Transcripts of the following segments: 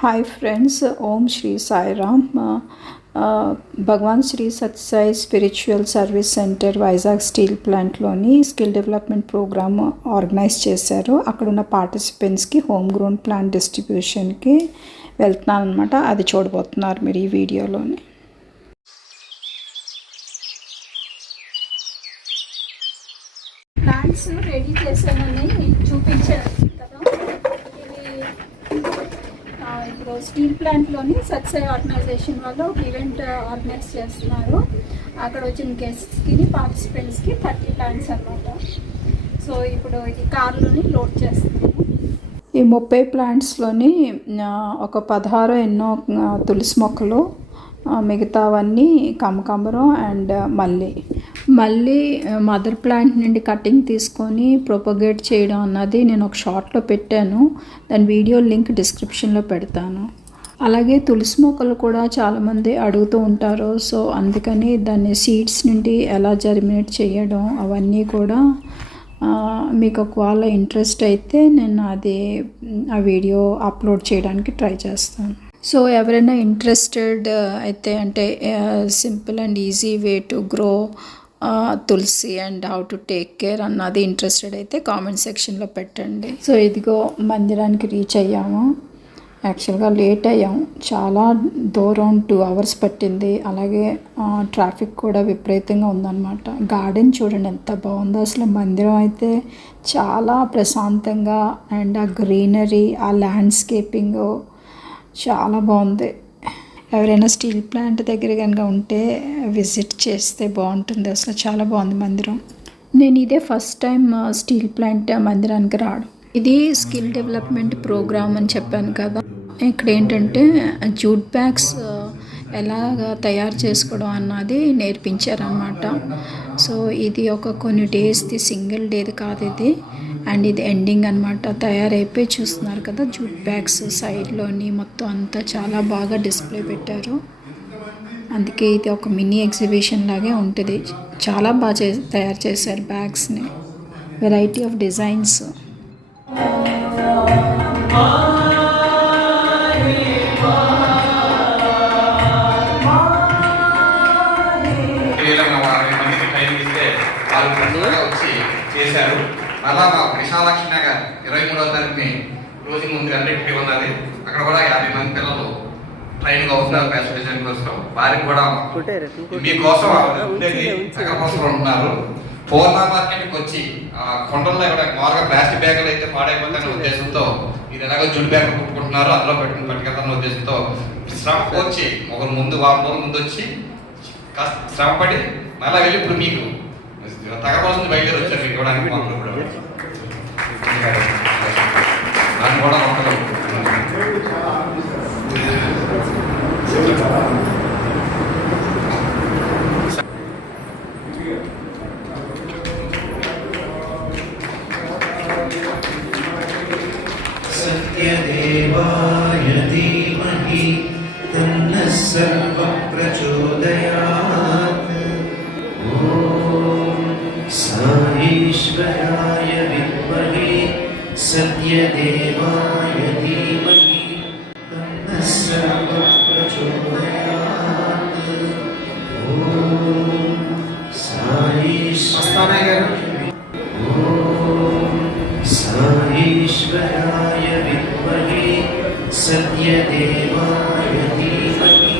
Hi friends, Om Shri Sairam. Bhagwan Shri Sathya Sai spiritual service centre Vizag steel ప్లాంట్లోని skill development programme organise చేశారు. అక్కడ ఉన్న పార్టిసిపెంట్స్కి హోమ్ గ్రోన్ ప్లాంట్ డిస్ట్రిబ్యూషన్కి వెళ్తున్నాను అనమాట. అది చూడబోతున్నారు మీరు ఈ వీడియోలోని. ప్లాంట్స్ రెడీ చేశానని చూపించారు కదా. ఇప్పుడు స్టీల్ ప్లాంట్లోని సత్యసాయి ఆర్గనైజేషన్ వాళ్ళు ఒక ఈవెంట్ ఆర్గనైజ్ చేస్తున్నారు. అక్కడ వచ్చిన గెస్ట్స్కి పార్టిసిపెంట్స్కి 30 ప్లాంట్స్ అన్నమాట. సో ఇప్పుడు ఈ కార్లోని లోడ్ చేస్తున్నాము. ఈ 30 ప్లాంట్స్లోని ఒక 16 ఎన్నో తులసి మొక్కలు, మిగతావన్నీ కమకమరం అండ్ మళ్ళీ మదర్ ప్లాంట్ నుండి కటింగ్ తీసుకొని ప్రొపగేట్ చేయడం అన్నది నేను ఒక షార్ట్లో పెట్టాను. దాని వీడియో లింక్ డిస్క్రిప్షన్లో పెడతాను. అలాగే తులసి మొక్కలు కూడా చాలామంది అడుగుతూ ఉంటారు. సో అందుకని దాన్ని సీడ్స్ నుండి ఎలా జర్మినేట్ చేయడం అవన్నీ కూడా మీకు ఒకవేళ ఇంట్రెస్ట్ అయితే నేను ఆ వీడియో అప్లోడ్ చేయడానికి ట్రై చేస్తాను. సో ఎవరైనా ఇంట్రెస్టెడ్ అయితే, అంటే simple and easy way to grow tulsi and how to take care అన్నది ఇంట్రెస్టెడ్ అయితే కామెంట్ సెక్షన్లో పెట్టండి. సో ఇదిగో మందిరానికి రీచ్ అయ్యాము. యాక్చువల్గా లేట్ అయ్యాము, చాలా దూరం 2 hours పట్టింది. అలాగే ట్రాఫిక్ కూడా విపరీతంగా ఉందన్నమాట. గార్డెన్ చూడండి ఎంత బాగుందో అసలు. మందిరం అయితే చాలా ప్రశాంతంగా అండ్ ఆ గ్రీనరీ, ఆ ల్యాండ్స్కేపింగ్ చాలా బాగుంది. ఎవరైనా స్టీల్ ప్లాంట్ దగ్గర కనుక ఉంటే విజిట్ చేస్తే బాగుంటుంది. అసలు చాలా బాగుంది మందిరం. నేను ఇదే ఫస్ట్ టైం స్టీల్ ప్లాంట్ మందిరానికి రావడం. ఇది స్కిల్ డెవలప్మెంట్ ప్రోగ్రామ్ అని చెప్పాను కదా. ఇక్కడ ఏంటంటే జూట్ బ్యాగ్స్ ఎలాగ తయారు చేసుకోవడం అన్నది నేర్పించారన్నమాట. సో ఇది కొన్ని డేస్ది, సింగిల్ డేది కాదు ఇది. అండ్ ఇది ఎండింగ్ అనమాట. తయారైపోయి చూస్తున్నారు కదా, జూట్ బ్యాగ్స్ సైడ్లోని మొత్తం అంతా చాలా బాగా డిస్ప్లే పెట్టారు. అందుకే ఇది ఒక మినీ ఎగ్జిబిషన్ లాగే ఉంటుంది. చాలా బాగా తయారు చేశారు బ్యాగ్స్ని, వెరైటీ ఆఫ్ డిజైన్స్. చేశారు. అలా మా విశాలక్ష్మి నగర్ 23వ తారీఖుని క్లోజింగ్ ఉంది, అన్నింటినీ ఉన్నది. అక్కడ కూడా 50 మంది పిల్లలు ట్రైనింగ్ అవుతున్నారు స్పెషల్ కోసం. వారికి కూడా మీకోసం నగర కోసం ఉంటున్నారు. పూర్ణ మార్కెట్కి వచ్చి కొండల్లో కూడా మామూలుగా ప్లాస్టిక్ బ్యాగులు అయితే పాడైపోతానే ఉద్దేశంతో ఇది ఎలాగో జుడి బ్యాగ్ కుట్టుకుంటున్నారు, అందులో పెట్టుకుని పట్టుకెళ్తాన్న ఉద్దేశంతో శ్రమ వచ్చి ఒకరు ముందు వారం రోజుల ముందు వచ్చి కాస్త శ్రమపడి మళ్ళీ వెళ్ళి ఇప్పుడు మీకు తగపోతుంది బయలుదేరి వచ్చారు. మీకు ఇవ్వడానికి మాకు కూడా దాన్ని కూడా సత్యదేవాయ ధీమహి తన్నః సర్వం ప్రచోదయాత్. ఓం సాయీశ్వరాయ విద్మహే సత్యదేవాయ ధీమహి తన్నః సర్వం ప్రచోదయాత్. ఓం సాయీశ్వరాయ విద్మహే సత్యదేవాయ ధీమహి.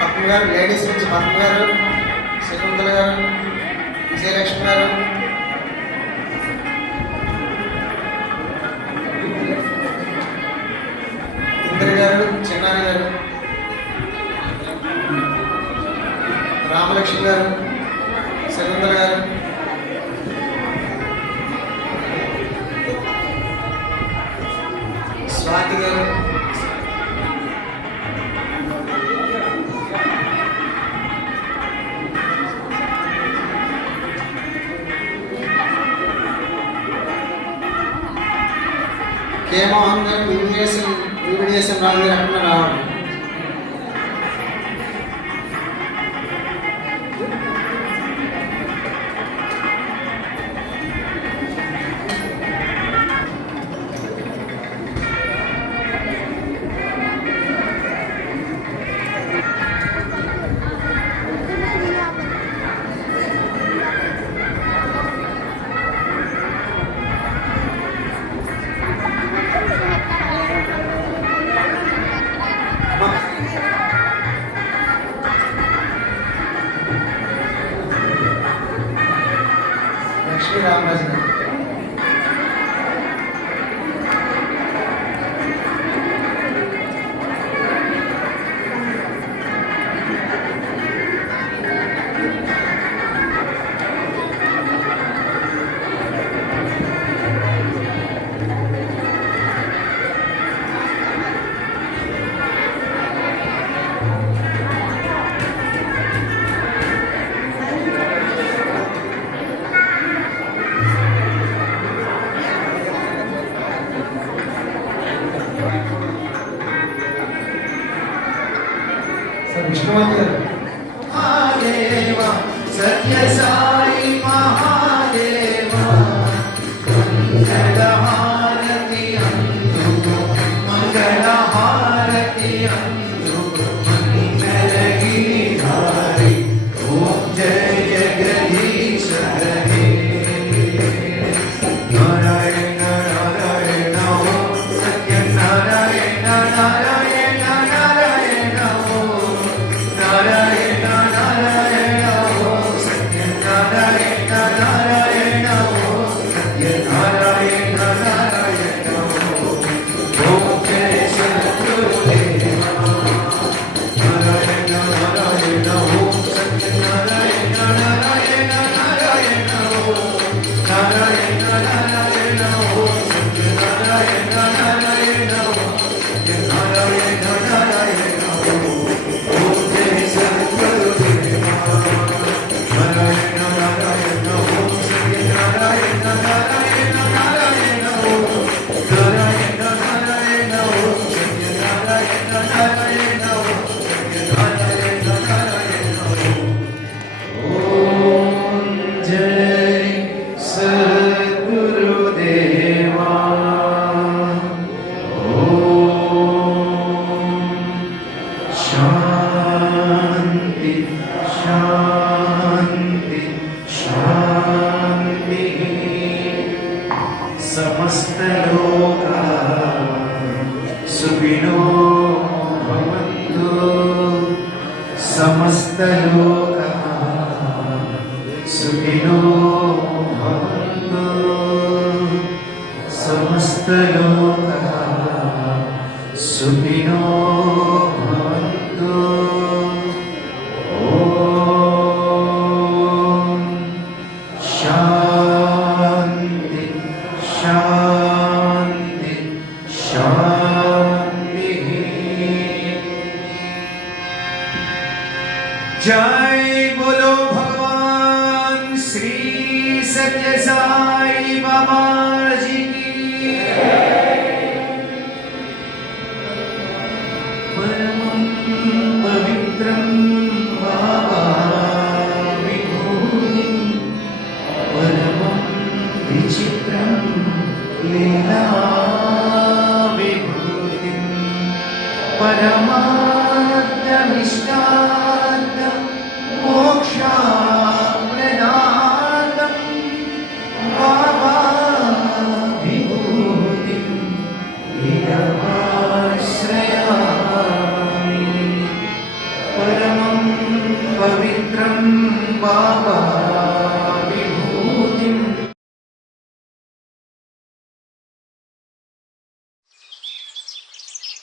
పద్మ గారు, లేడీస్ నుంచి పద్మ గారు, శకుంతల గారు, విజయలక్ష్మి గారు, ఇంద్ర గారు, చిన్నారి గారు, రామలక్ష్మి గారు, శకుంతల గారు, స్వాతి గారు, కే మోహన్ గారు, వివిడియేషన్ రాజు గారు అక్కడ రావాలి. సార్ విష్ణుమూర్తి గారు. మహాదేవ సత్య సాయి మహాదేవ మంగళహారతి అందుకు మంగళహారతి అందుకు మంగళగిరిధారి ఓం జయ జగదీశ హరే నారాయణ నారాయణ ఓం సత్య నారాయణ నారాయణ నారాయణ ఓం నారాయణ నారాయణ ఓం సత్య నారాయణ నారాయణ ఓం సత్య నారాయణ నారాయణ ఓం జయ సద్గురుదేవ నారాయణ నారాయణ ఓం సత్య నారాయణ నారాయణ నారాయణ ఓం నారాయణ నారాయణ ఓం సత్య నారాయణ నారాయణ ఓం సత్య నారాయణ నారాయణ ఓం జయ సద్గురుదేవ నారాయణ నారాయణ ఓం సత్య నారాయణ నారాయణ నారాయణ ఓం నారాయణ నారాయణ ఓం సత్య నారాయణ నారాయణ ఓం సత్య నారాయణ నారాయణ ఓం జయ సద్గురుదేవా శాంతి శాంతి శాంతి సమస్తలోకా సుఖినో భవంతు సమస్తలోకా సుఖినో భవంతు సమస్తలోకా సుఖినో భవంతు ఓం శాంతి శాంతి శాంతి जय बोलो भगवान श्री सत्य साई बाबा जी की परमं पवित्रं बाबा विभूतिं परमं विचित्रं लीला विभूतिं परमाद्यमिष्ट